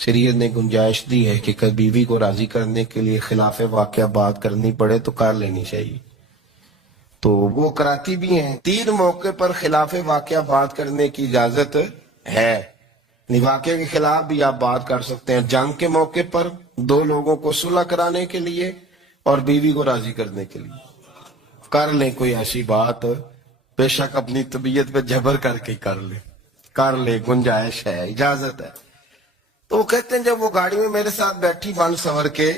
شریعت نے گنجائش دی ہے کہ کبھی بیوی کو راضی کرنے کے لیے خلاف واقعہ بات کرنی پڑے تو کر لینی چاہیے، تو وہ کراتی بھی ہیں۔ 3 موقع پر خلاف واقعہ بات کرنے کی اجازت ہے، واقعے کے خلاف بھی آپ بات کر سکتے ہیں۔ جنگ کے موقع پر 2 لوگوں کو صلح کرانے کے لیے اور بیوی کو راضی کرنے کے لیے کر لیں کوئی ایسی بات، بے شک اپنی طبیعت پہ جبر کر کے کر لیں، گنجائش ہے، اجازت ہے۔ تو وہ کہتے ہیں جب وہ گاڑی میں میرے ساتھ بیٹھی بن سور کے،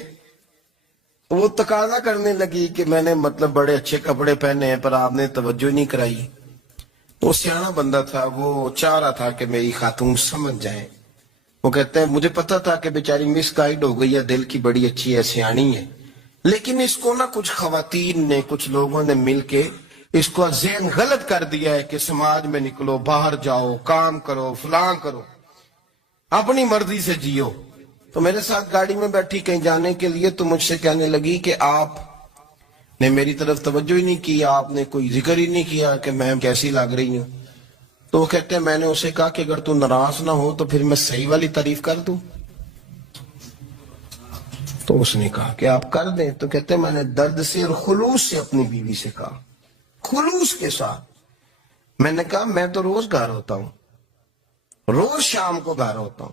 وہ تقاضا کرنے لگی کہ میں نے مطلب بڑے اچھے کپڑے پہنے ہیں پر آپ نے توجہ نہیں کرائی۔ وہ سیاںا بندہ تھا، وہ چاہ رہا تھا کہ میری خاتون سمجھ جائیں۔ وہ کہتے ہیں مجھے پتا تھا کہ بیچاری مس گائیڈ ہو گئی ہے، دل کی بڑی اچھی ہے، سیانی ہے، لیکن اس کو نا کچھ خواتین نے، کچھ لوگوں نے مل کے اس کو ذہن غلط کر دیا ہے کہ سماج میں نکلو، باہر جاؤ، کام کرو، فلاں کرو، اپنی مرضی سے جیو۔ تو میرے ساتھ گاڑی میں بیٹھی کہیں جانے کے لیے، تو مجھ سے کہنے لگی کہ آپ نے میری طرف توجہ ہی نہیں کی، آپ نے کوئی ذکر ہی نہیں کیا کہ میں کیسی لگ رہی ہوں۔ تو وہ کہتے ہیں میں نے اسے کہا کہ اگر تو ناراض نہ ہو تو پھر میں صحیح والی تعریف کر دوں۔ تو اس نے کہا کہ آپ کر دیں۔ تو کہتے ہیں میں نے درد سے اور خلوص سے اپنی بیوی سے کہا، خلوص کے ساتھ میں نے کہا میں تو روز گھر ہوتا ہوں، روز شام کو گھر ہوتا ہوں،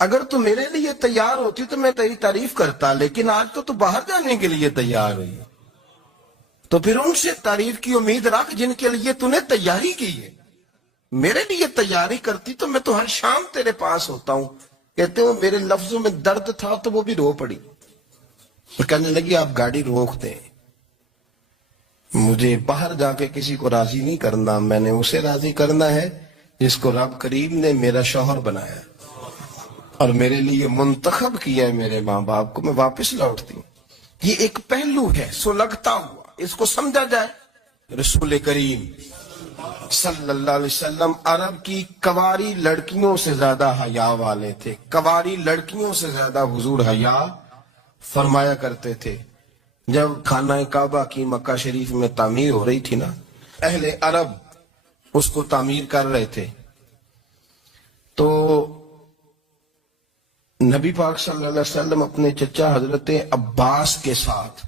اگر تو میرے لیے تیار ہوتی تو میں تیری تعریف کرتا، لیکن آج تو باہر جانے کے لیے تیار ہوئی، تو پھر ان سے تعریف کی امید رکھ جن کے لیے تو نے تیاری کی ہے۔ میرے لیے تیاری کرتی تو میں تو ہر شام تیرے پاس ہوتا ہوں۔ کہتے ہیں میرے لفظوں میں درد تھا تو وہ بھی رو پڑی، اور کہنے لگی آپ گاڑی روک دیں، مجھے باہر جا کے کسی کو راضی نہیں کرنا، میں نے اسے راضی کرنا ہے جس کو رب کریم نے میرا شوہر بنایا اور میرے لیے منتخب کیا ہے، میرے ماں باپ کو، میں واپس لوٹتی ہوں۔ یہ ایک پہلو ہے سلگتا ہوا، اس کو سمجھا جائے۔ رسول کریم صلی اللہ علیہ وسلم عرب کی کواری لڑکیوں سے زیادہ حیا والے تھے، کواری لڑکیوں سے زیادہ حضور حیا فرمایا کرتے تھے۔ جب خانہ کعبہ کی مکہ شریف میں تعمیر ہو رہی تھی نا، اہل عرب اس کو تعمیر کر رہے تھے، تو نبی پاک صلی اللہ علیہ وسلم اپنے چچا حضرت عباس کے ساتھ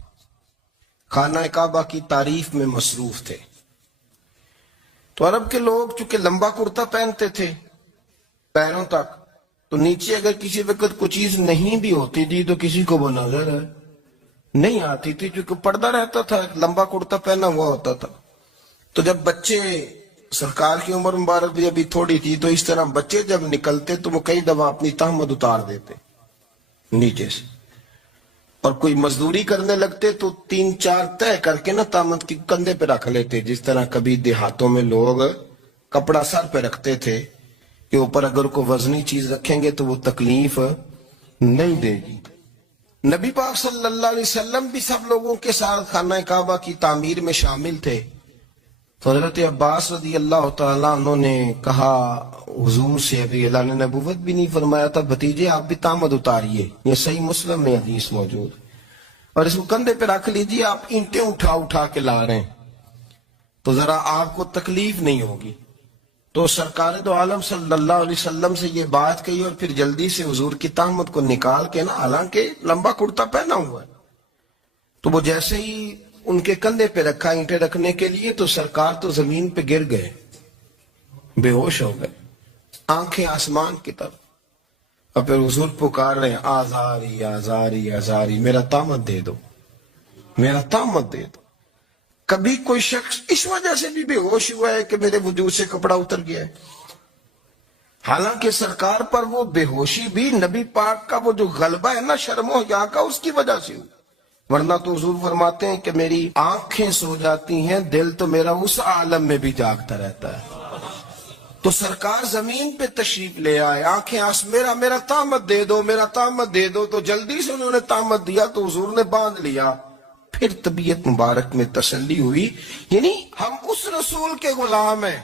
خانہ کعبہ کی تعریف میں مصروف تھے۔ تو عرب کے لوگ چونکہ لمبا کرتا پہنتے تھے پیروں تک، تو نیچے اگر کسی وقت کوئی چیز نہیں بھی ہوتی تھی تو کسی کو وہ نظر نہیں آتی تھی، چونکہ پردہ رہتا تھا، لمبا کرتا پہنا ہوا ہوتا تھا۔ تو جب بچے، سرکار کی عمر مبارک بھی ابھی تھوڑی تھی، تو اس طرح بچے جب نکلتے تو وہ کئی دفعہ اپنی تہمت اتار دیتے نیچے سے، اور کوئی مزدوری کرنے لگتے تو 3-4 طے کر کے نا تہمت کی کندھے پہ رکھ لیتے، جس طرح کبھی دیہاتوں میں لوگ کپڑا سر پہ رکھتے تھے کہ اوپر اگر کوئی وزنی چیز رکھیں گے تو وہ تکلیف نہیں دے گی۔ نبی پاک صلی اللہ علیہ وسلم بھی سب لوگوں کے ساتھ خانہ کعبہ کی تعمیر میں شامل تھے۔ تو حضرت عباس رضی اللہ تعالیٰ عنہ نے کہا حضور سے، ابھی اللہ نے نبوت بھی نہیں فرمایا تھا، بھتیجے آپ بھی تہمت اتاریے، یہ صحیح مسلم میں حدیث موجود، اور اس کو کندھے پہ رکھ لیجیے، آپ اینٹیں اٹھا اٹھا کے لا رہے ہیں تو ذرا آپ کو تکلیف نہیں ہوگی۔ تو سرکار دو عالم صلی اللہ علیہ وسلم سے یہ بات کہی، اور پھر جلدی سے حضور کی تہمت کو نکال کے نا، حالانکہ لمبا کرتا پہنا ہوا ہے، تو وہ جیسے ہی ان کے کندھے پہ رکھا اینٹیں رکھنے کے لیے، تو سرکار تو زمین پہ گر گئے، بے ہوش ہو گئے، آنکھیں آسمان کی طرف، اور پھر حضور پکار رہے ہیں آزاری آزاری آزاری، میرا تہمت دے دو، میرا تہمت دے دو۔ کبھی کوئی شخص اس وجہ سے بھی بے ہوش ہوا ہے کہ میرے وجود سے کپڑا اتر گیا ہے؟ حالانکہ سرکار پر وہ بے ہوشی بھی نبی پاک کا وہ جو غلبہ ہے نا شرم و حیا کا، اس کی وجہ سے ہوئی، ورنہ تو حضور فرماتے ہیں کہ میری آنکھیں سو جاتی ہیں، دل تو میرا اس عالم میں بھی جاگتا رہتا ہے۔ تو سرکار زمین پہ تشریف لے آئے، آنکھیں میرا تہمت دے دو، میرا تہمت دے دو، تو جلدی سے انہوں نے تہمت دیا، تو حضور نے باندھ لیا۔ پھر طبیعت مبارک میں تسلی ہوئی، یعنی ہم اس رسول کے غلام ہیں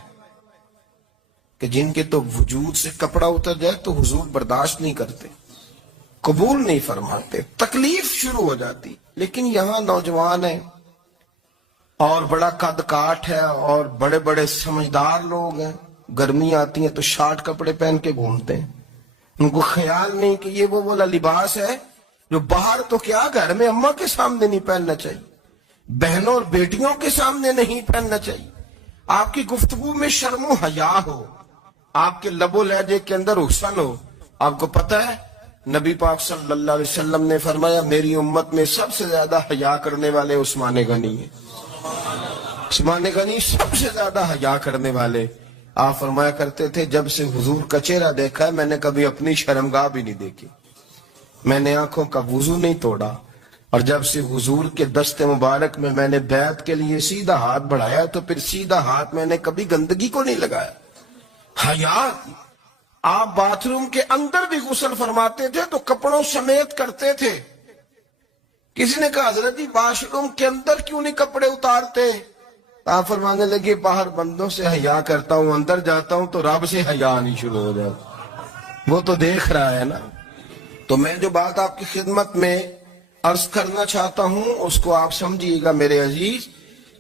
کہ جن کے تو وجود سے کپڑا اتر جائے تو حضور برداشت نہیں کرتے، قبول نہیں فرماتے، تکلیف شروع ہو جاتی۔ لیکن یہاں نوجوان ہیں اور بڑا قد کاٹ ہے اور بڑے بڑے سمجھدار لوگ ہیں، گرمی آتی ہیں تو شارٹ کپڑے پہن کے گھومتے ہیں، ان کو خیال نہیں کہ یہ وہ والا لباس ہے جو باہر تو کیا گھر میں اماں کے سامنے نہیں پہننا چاہیے، بہنوں اور بیٹیوں کے سامنے نہیں پہننا چاہیے۔ آپ کی گفتگو میں شرم و حیا ہو، آپ کے لب و لہجے کے اندر حسن ہو۔ آپ کو پتہ ہے نبی پاک صلی اللہ علیہ وسلم نے فرمایا میری امت میں سب سے زیادہ حیا کرنے والے عثمان غنی ہیں۔ عثمان غنی سب سے زیادہ حیا کرنے والے۔ آپ فرمایا کرتے تھے جب سے حضور کا چہرہ دیکھا ہے میں نے کبھی اپنی شرمگاہ بھی نہیں دیکھی، میں نے آنکھوں کا وضو نہیں توڑا، اور جب سے حضور کے دست مبارک میں نے بیعت کے لیے سیدھا ہاتھ بڑھایا تو پھر سیدھا ہاتھ میں نے کبھی گندگی کو نہیں لگایا۔ حیا۔ آپ باتھ روم کے اندر بھی غسل فرماتے تھے تو کپڑوں سمیت کرتے تھے۔ کسی نے کہا حضرت جی واش روم کے اندر کیوں نہیں کپڑے اتارتے؟ آپ فرمانے لگے باہر بندوں سے حیا کرتا ہوں، اندر جاتا ہوں تو رب سے حیا نہیں شروع ہو جاتا، وہ تو دیکھ رہا ہے نا۔ تو میں جو بات آپ کی خدمت میں عرض کرنا چاہتا ہوں اس کو آپ سمجھیے گا میرے عزیز،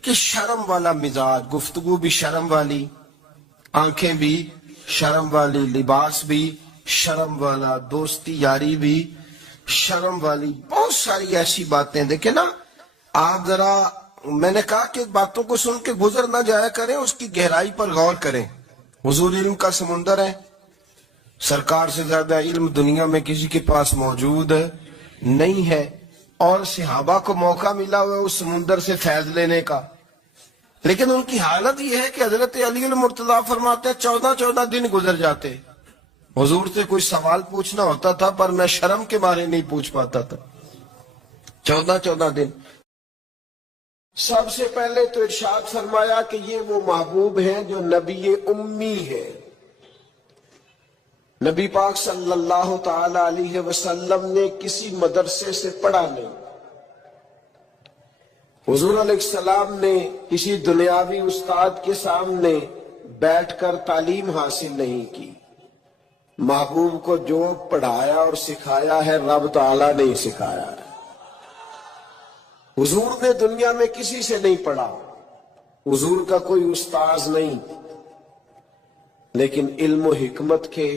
کہ شرم والا مزاج، گفتگو بھی شرم والی، آنکھیں بھی شرم والی، لباس بھی شرم والا، دوستی یاری بھی شرم والی، بہت ساری ایسی باتیں۔ دیکھیں نا آپ ذرا، میں نے کہا کہ باتوں کو سن کے گزر نہ جایا کریں، اس کی گہرائی پر غور کریں۔ حضور علم کا سمندر ہے، سرکار سے زیادہ علم دنیا میں کسی کے پاس موجود نہیں ہے، اور صحابہ کو موقع ملا ہوا ہے اس سمندر سے فیض لینے کا، لیکن ان کی حالت یہ ہے کہ حضرت علی المرتضیٰ فرماتے ہیں 14 دن گزر جاتے، حضور سے کوئی سوال پوچھنا ہوتا تھا پر میں شرم کے بارے نہیں پوچھ پاتا تھا۔ 14 دن۔ سب سے پہلے تو ارشاد فرمایا کہ یہ وہ محبوب ہیں جو نبی امی ہے۔ نبی پاک صلی اللہ تعالی علیہ وسلم نے کسی مدرسے سے پڑھا نہیں، حضور علیہ السلام نے کسی دنیاوی استاد کے سامنے بیٹھ کر تعلیم حاصل نہیں کی، محبوب کو جو پڑھایا اور سکھایا ہے رب تعالیٰ نے سکھایا ہے۔ حضور نے دنیا میں کسی سے نہیں پڑھا، حضور کا کوئی استاذ نہیں، لیکن علم و حکمت کے